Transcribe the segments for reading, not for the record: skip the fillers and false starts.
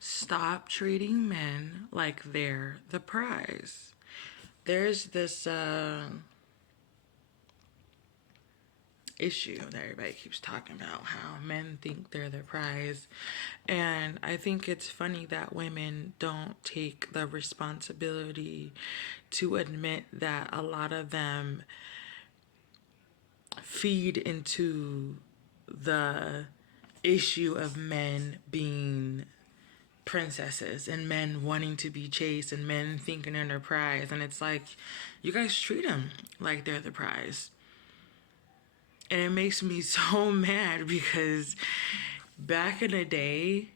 Stop treating men like they're the prize. There's this issue that everybody keeps talking about, how men think they're the prize. And I think it's funny that women don't take the responsibility to admit that a lot of them feed into the issue of men being princesses and men wanting to be chased and men thinking they're the prize. And it's like, you guys treat them like they're the prize. And it makes me so mad because back in the day,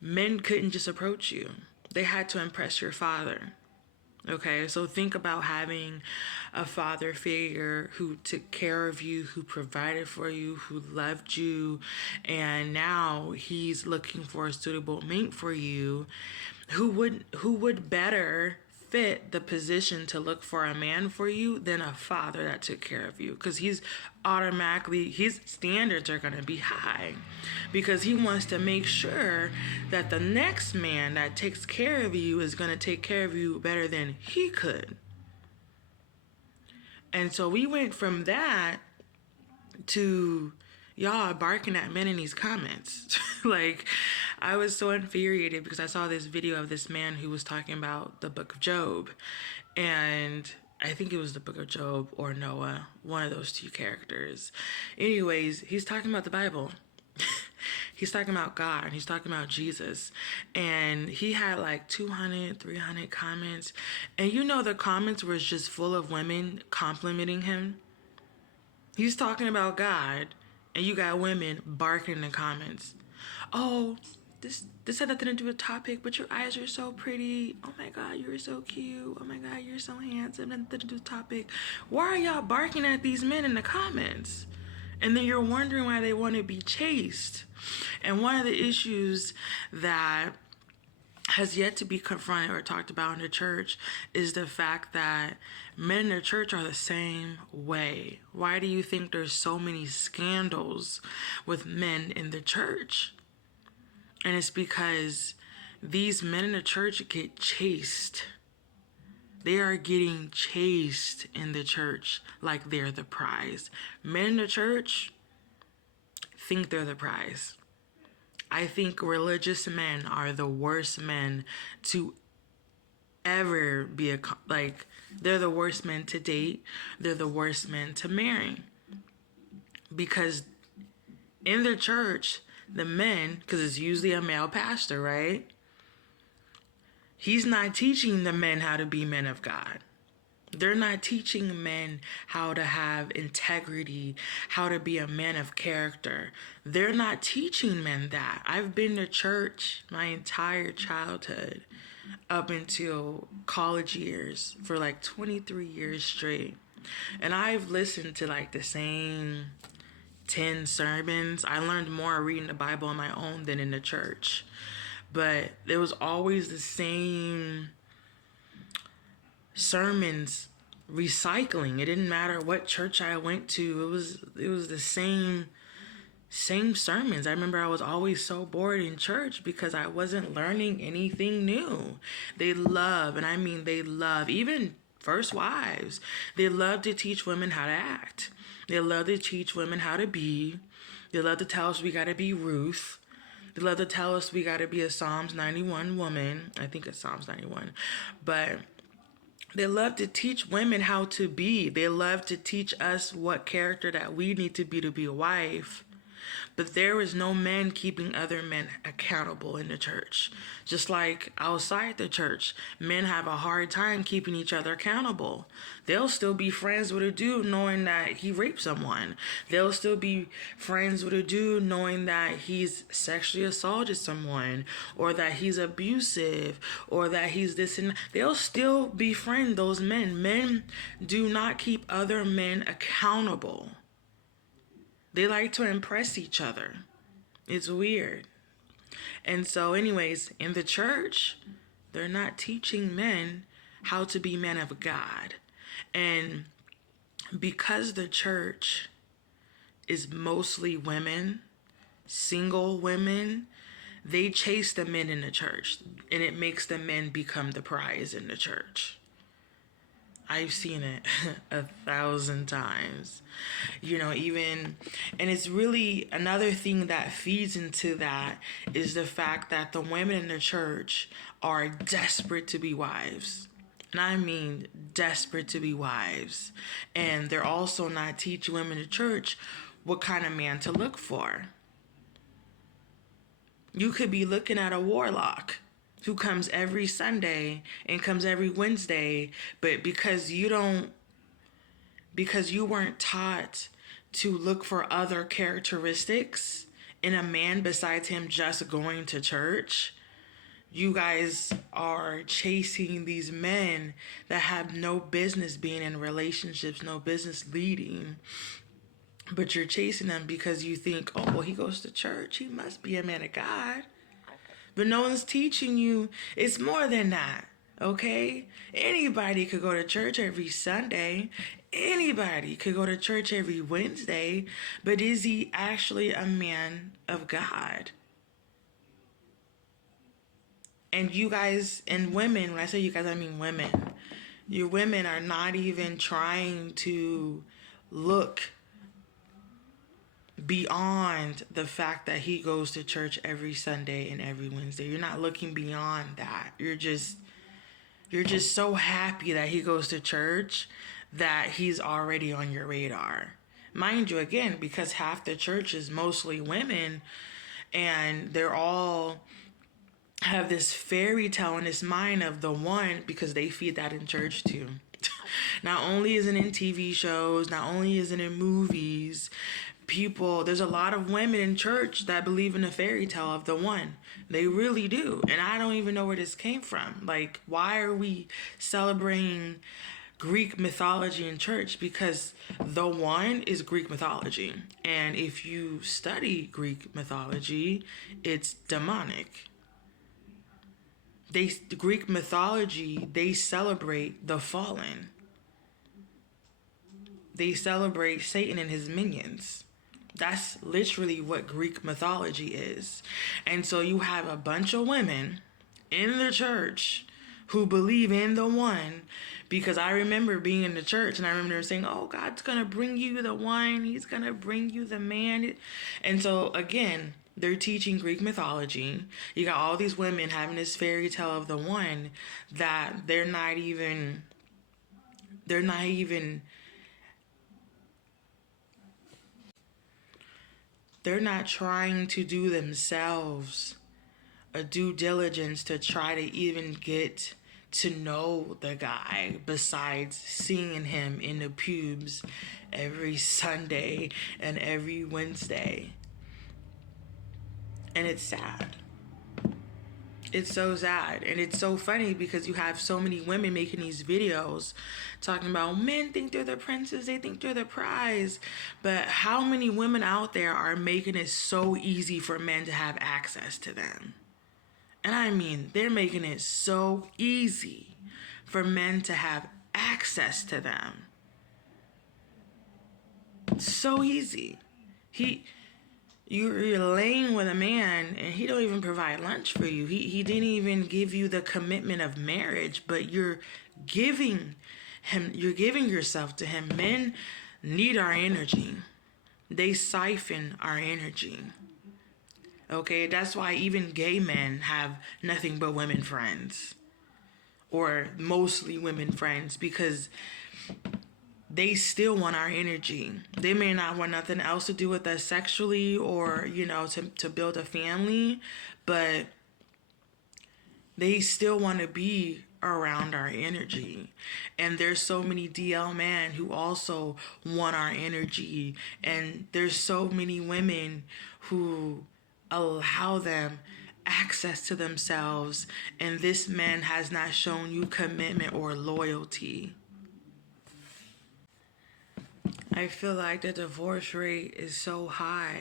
men couldn't just approach you. They had to impress your father. Okay, so think about having a father figure who took care of you, who provided for you, who loved you, and now he's looking for a suitable mate for you. Who would better fit the position to look for a man for you than a father that took care of you? Because his standards are going to be high, because he wants to make sure that the next man that takes care of you is going to take care of you better than he could. And so we went from that to y'all barking at men in these comments. Like, I was so infuriated because I saw this video of this man who was talking about the book of Job. And I think it was the book of Job or Noah, one of those two characters. Anyways, he's talking about the Bible. He's talking about God. He's talking about Jesus. And he had like 200, 300 comments. And you know, the comments were just full of women complimenting him. He's talking about God, and you got women barking in the comments. Oh, this had nothing to do with the topic, but your eyes are so pretty. Oh my God, you're so cute. Oh my God, you're so handsome. Nothing to do with the topic. Why are y'all barking at these men in the comments? And then you're wondering why they want to be chased. And one of the issues that has yet to be confronted or talked about in the church is the fact that men in the church are the same way. Why do you think there's so many scandals with men in the church? And it's because these men in the church get chased. They are getting chased in the church like they're the prize. Men in the church think they're the prize. I think religious men are the worst men to ever be they're the worst men to date. They're the worst men to marry. Because in the church, the men, because it's usually a male pastor, right? He's not teaching the men how to be men of God. They're not teaching men how to have integrity, how to be a man of character. They're not teaching men that. I've been to church my entire childhood up until college years for like 23 years straight. And I've listened to like the same 10 sermons. I learned more reading the Bible on my own than in the church. But there was always the same sermons recycling. It didn't matter what church I went to. It was the same sermons. I remember I was always so bored in church because I wasn't learning anything new. They love, and I mean they love, even first wives, they love to teach women how to act. They love to teach women how to be. They love to tell us we got to be Ruth. They love to tell us we got to be a Psalms 91 woman. I think it's Psalms 91. But they love to teach women how to be. They love to teach us what character that we need to be a wife. But there is no man keeping other men accountable in the church. Just like outside the church, men have a hard time keeping each other accountable. They'll still be friends with a dude knowing that he raped someone. They'll still be friends with a dude knowing that he's sexually assaulted someone, or that he's abusive, or that he's this and that. They'll still befriend those men. Men do not keep other men accountable. They like to impress each other. It's weird. And so anyways, in the church, they're not teaching men how to be men of God. And because the church is mostly women, single women, they chase the men in the church, and it makes the men become the prize in the church. I've seen it 1,000 times. Even, and it's really another thing that feeds into that is the fact that the women in the church are desperate to be wives. And I mean desperate to be wives. And they're also not teaching women in the church what kind of man to look for. You could be looking at a warlock who comes every Sunday and comes every Wednesday, but because you weren't taught to look for other characteristics in a man besides him just going to church, you guys are chasing these men that have no business being in relationships, no business leading. But you're chasing them because you think, oh, well, he goes to church, he must be a man of God. But no one's teaching you it's more than that, okay? Anybody could go to church every Sunday. Anybody could go to church every Wednesday. But is he actually a man of God? And you guys, and women, when I say you guys, I mean women. Your women are not even trying to look beyond the fact that he goes to church every Sunday and every Wednesday. You're not looking beyond that. You're just so happy that he goes to church that he's already on your radar. Mind you, again, because half the church is mostly women, and they're all have this fairy tale in this mind of the one, because they feed that in church too. Not only is it in TV shows, not only is it in movies, there's a lot of women in church that believe in the fairy tale of the one. They really do. And I don't even know where this came from. Like, why are we celebrating Greek mythology in church? Because the one is Greek mythology. And if you study Greek mythology, it's demonic. Greek mythology, they celebrate the fallen. They celebrate Satan and his minions. That's literally what Greek mythology is. And so you have a bunch of women in the church who believe in the one, because I remember being in the church and I remember saying, oh, God's going to bring you the one. He's going to bring you the man. And so again, they're teaching Greek mythology. You got all these women having this fairy tale of the one that they're not even they're not trying to do themselves a due diligence to try to even get to know the guy besides seeing him in the pubes every Sunday and every Wednesday. And it's sad. It's so sad. And it's so funny because you have so many women making these videos talking about men think they're the princess, they think they're the prize. But how many women out there are making it so easy for men to have access to them? And I mean, they're making it so easy for men to have access to them. So easy. You're laying with a man and he don't even provide lunch for you. He didn't even give you the commitment of marriage, but you're giving yourself to him. Men need our energy. They siphon our energy. Okay, that's why even gay men have nothing but women friends, or mostly women friends, because they still want our energy. They may not want nothing else to do with us sexually or, to build a family, but they still want to be around our energy. And there's so many DL men who also want our energy. And there's so many women who allow them access to themselves, and this man has not shown you commitment or loyalty. I feel like the divorce rate is so high,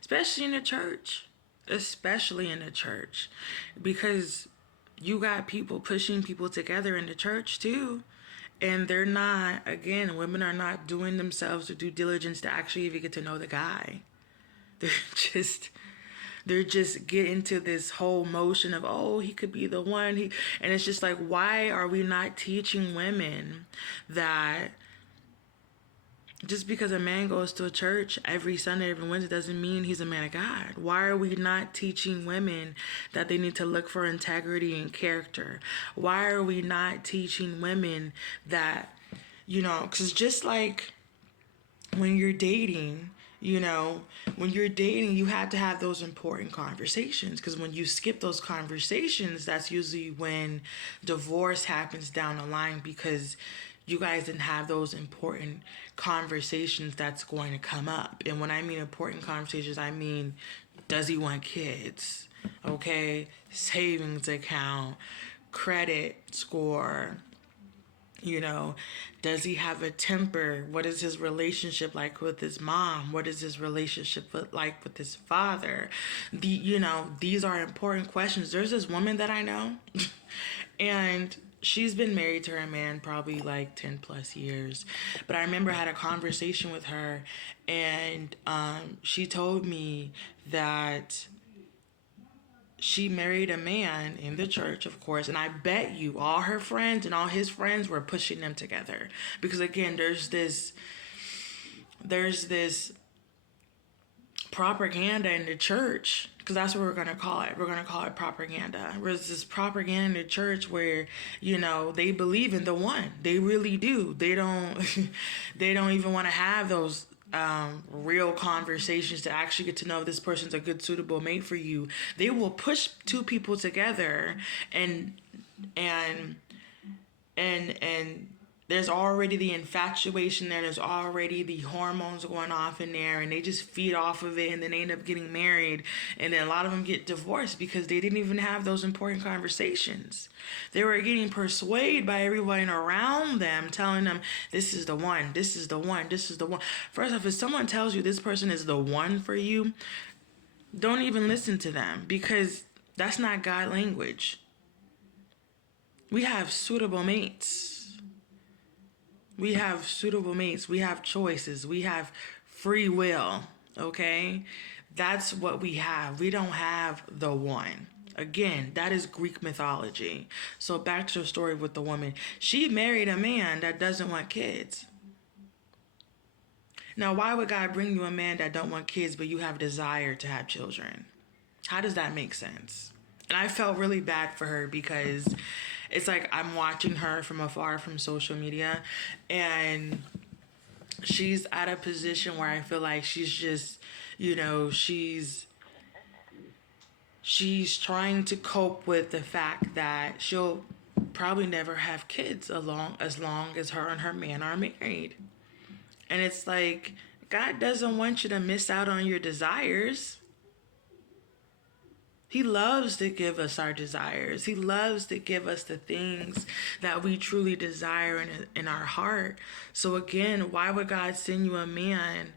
especially in the church, because you got people pushing people together in the church too. And they're not, again, women are not doing themselves the due diligence to actually even get to know the guy. They're just They're just get into this whole motion of, oh, he could be the one. And it's just like, why are we not teaching women that just because a man goes to a church every Sunday, every Wednesday, doesn't mean he's a man of God? Why are we not teaching women that they need to look for integrity and character? Why are we not teaching women that, because just like when you're dating, you have to have those important conversations, because when you skip those conversations, that's usually when divorce happens down the line, because you guys didn't have those important conversations that's going to come up. And when I mean important conversations, I mean, does he want kids? Okay, savings account, credit score, does he have a temper? What is his relationship like with his mom? What is his relationship like with his father? These are important questions. There's this woman that I know, and she's been married to her man probably like 10 plus years. But I remember I had a conversation with her, and she told me that she married a man in the church, of course, and I bet you all her friends and all his friends were pushing them together. Because again, there's this propaganda in the church, because that's what we're going to call it. We're going to call it propaganda. There's this propaganda in the church where, they believe in the one. They really do. They don't even want to have those real conversations to actually get to know if this person's a good, suitable mate for you. They will push two people together, and there's already the infatuation there. There's already the hormones going off in there, and they just feed off of it, and then they end up getting married. And then a lot of them get divorced because they didn't even have those important conversations. They were getting persuaded by everyone around them, telling them, this is the one, this is the one, this is the one. First off, if someone tells you this person is the one for you, don't even listen to them, because that's not God language. We have suitable mates. We have suitable mates. We have choices. We have free will. Okay? That's what we have. We don't have the one. Again, that is Greek mythology. So back to the story with the woman. She married a man that doesn't want kids. Now, why would God bring you a man that don't want kids, but you have desire to have children? How does that make sense? And I felt really bad for her, because it's like I'm watching her from afar from social media, and she's at a position where I feel like she's just, she's trying to cope with the fact that she'll probably never have kids as long as her and her man are married. And it's like, God doesn't want you to miss out on your desires. He loves to give us our desires. He loves to give us the things that we truly desire in our heart. So again, why would God send you a man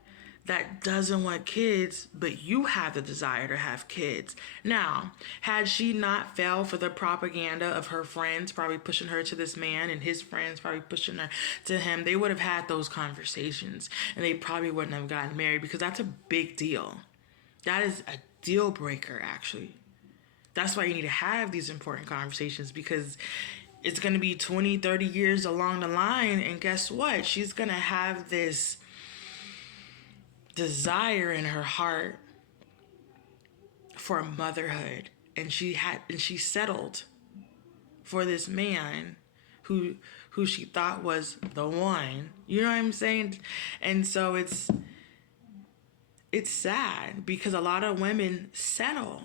that doesn't want kids, but you have the desire to have kids? Now, had she not fell for the propaganda of her friends probably pushing her to this man, and his friends probably pushing her to him, they would have had those conversations, and they probably wouldn't have gotten married, because that's a big deal. That is a deal breaker, actually. That's why you need to have these important conversations, because it's going to be 20, 30 years along the line. And guess what? She's going to have this desire in her heart for motherhood. And she settled for this man who she thought was the one. You know what I'm saying? And so it's sad, because a lot of women settle.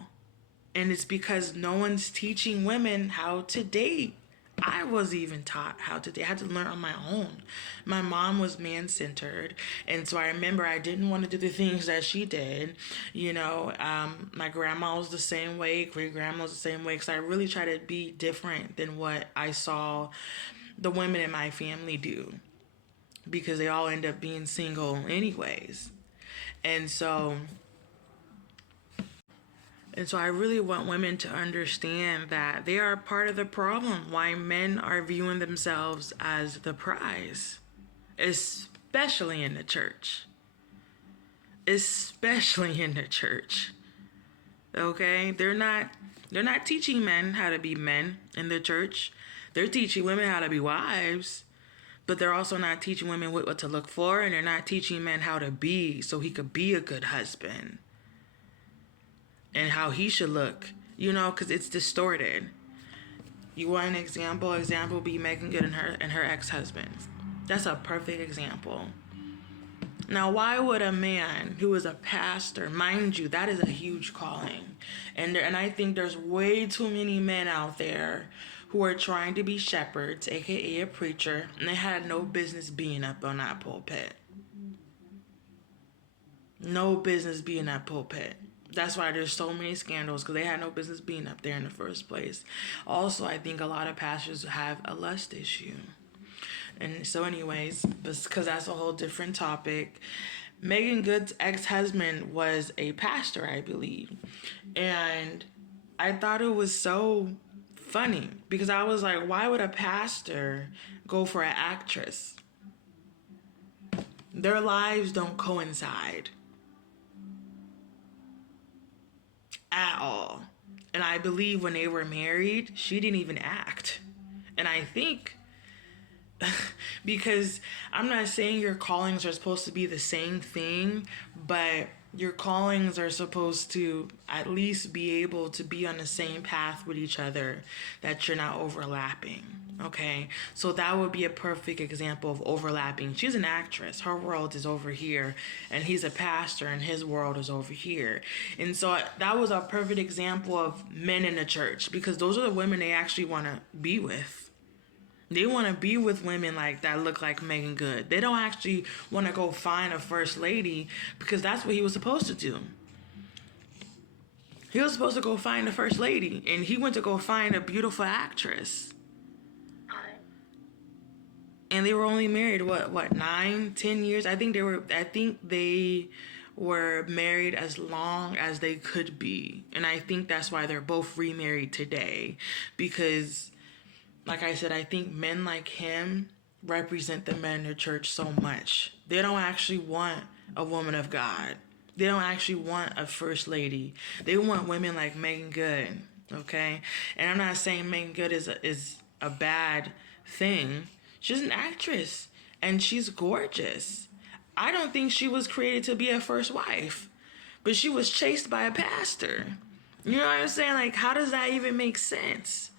And it's because no one's teaching women how to date. I was even taught how to date. I had to learn on my own. My mom was man-centered. And so I remember I didn't want to do the things that she did. My grandma was the same way. Great-grandma was the same way. Because I really try to be different than what I saw the women in my family do. Because they all end up being single anyways. And so I really want women to understand that they are part of the problem why men are viewing themselves as the prize, especially in the church. Especially in the church. Okay? They're not teaching men how to be men in the church. They're teaching women how to be wives, but they're also not teaching women what to look for, and they're not teaching men how to be so he could be a good husband and how he should look, because it's distorted. You want an example? Example be Megan Good and her ex-husband. That's a perfect example. Now, why would a man who is a pastor, mind you, that is a huge calling, and I think there's way too many men out there who are trying to be shepherds, aka a preacher, and they had no business being up on that pulpit. No business being that pulpit. That's why there's so many scandals, because they had no business being up there in the first place. Also, I think a lot of pastors have a lust issue. And so anyways, because that's a whole different topic, Megan Good's ex-husband was a pastor, I believe. And I thought it was so funny, because I was like, why would a pastor go for an actress? Their lives don't coincide at all. And I believe when they were married, she didn't even act. And I think because I'm not saying your callings are supposed to be the same thing, but your callings are supposed to at least be able to be on the same path with each other, that you're not overlapping. Okay, so that would be a perfect example of overlapping. She's an actress, her world is over here, and he's a pastor and his world is over here. And so that was a perfect example of men in the church, because those are the women they actually want to be with. They want to be with women like that look like Megan Good. They don't actually want to go find a first lady, because that's what he was supposed to do. He was supposed to go find a first lady, and he went to go find a beautiful actress. And they were only married, what, 9-10 years? I think they were married as long as they could be. And I think that's why they're both remarried today, because like I said, I think men like him represent the men in the church so much. They don't actually want a woman of God. They don't actually want a first lady. They want women like Megan Good, okay? And I'm not saying Megan Good is a bad thing. She's an actress, and she's gorgeous. I don't think she was created to be a first wife, but she was chased by a pastor. You know what I'm saying? Like, how does that even make sense?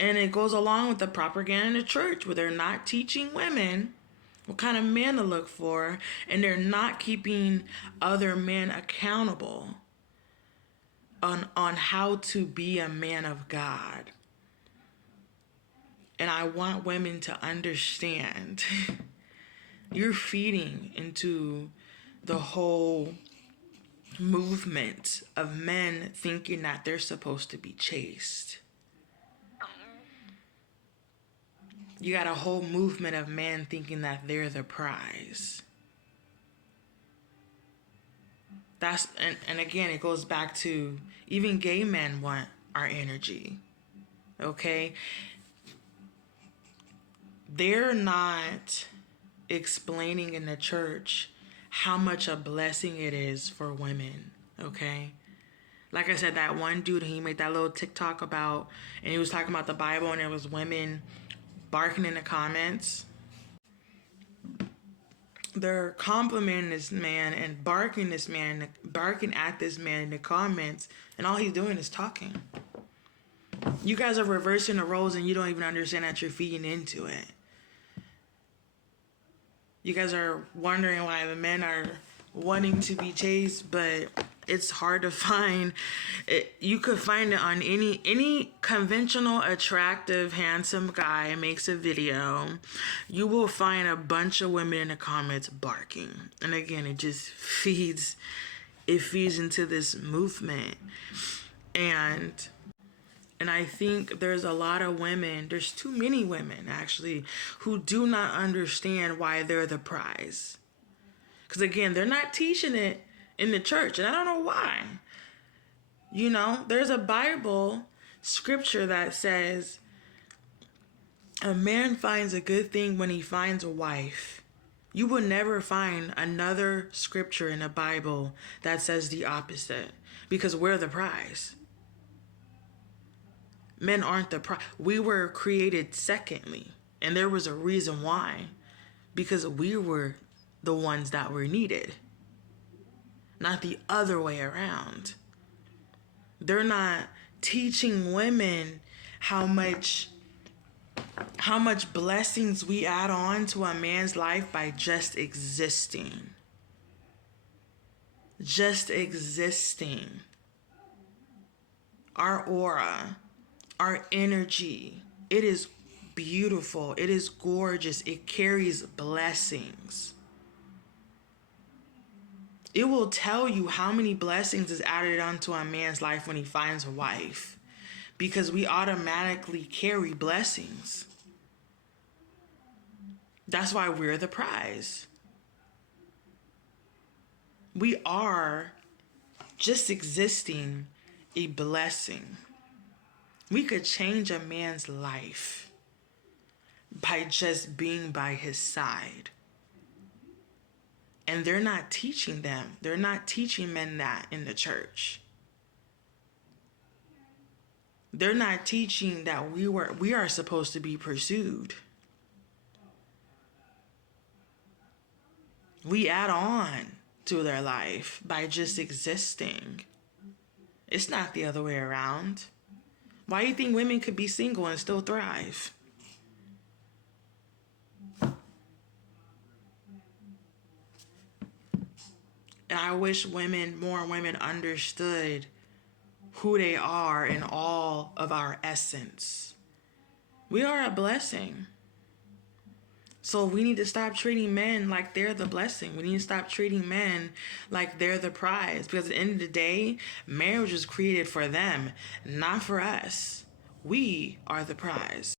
And it goes along with the propaganda in the church, where they're not teaching women what kind of men to look for, and they're not keeping other men accountable on how to be a man of God. And I want women to understand you're feeding into the whole movement of men thinking that they're supposed to be chaste. You got a whole movement of men thinking that they're the prize. And again, it goes back to even gay men want our energy. Okay? They're not explaining in the church how much a blessing it is for women. Okay? Like I said, that one dude, he made that little TikTok about, and he was talking about the Bible, and there was women barking in the comments. They're complimenting this man and barking at this man in the comments, and all he's doing is talking. You guys are reversing the roles, and you don't even understand that you're feeding into it. You guys are wondering why the men are wanting to be chased, but it's hard to find. You could find it on any conventional, attractive, handsome guy makes a video. You will find a bunch of women in the comments barking. And again, it just feeds into this movement. And I think there's a lot of women, there's too many women actually, who do not understand why they're the prize. Because again, they're not teaching it in the church, and I don't know why. You know, there's a Bible scripture that says a man finds a good thing when he finds a wife, You will never find another scripture in the Bible that says the opposite, because we're the prize. Men aren't the prize. We were created secondly, and there was a reason why, because we were the ones that were needed, not the other way around. They're not teaching women how much blessings we add on to a man's life by just existing. Just existing. Our aura, our energy, it is beautiful. It is gorgeous. It carries blessings. It will tell you how many blessings is added onto a man's life when he finds a wife, because we automatically carry blessings. That's why we're the prize. We are just existing a blessing. We could change a man's life by just being by his side. And they're not teaching them. They're not teaching men that in the church. They're not teaching that we are supposed to be pursued. We add on to their life by just existing. It's not the other way around. Why do you think women could be single and still thrive? And I wish more women understood who they are in all of our essence. We are a blessing. So we need to stop treating men like they're the blessing. We need to stop treating men like they're the prize. Because at the end of the day, marriage was created for them, not for us. We are the prize.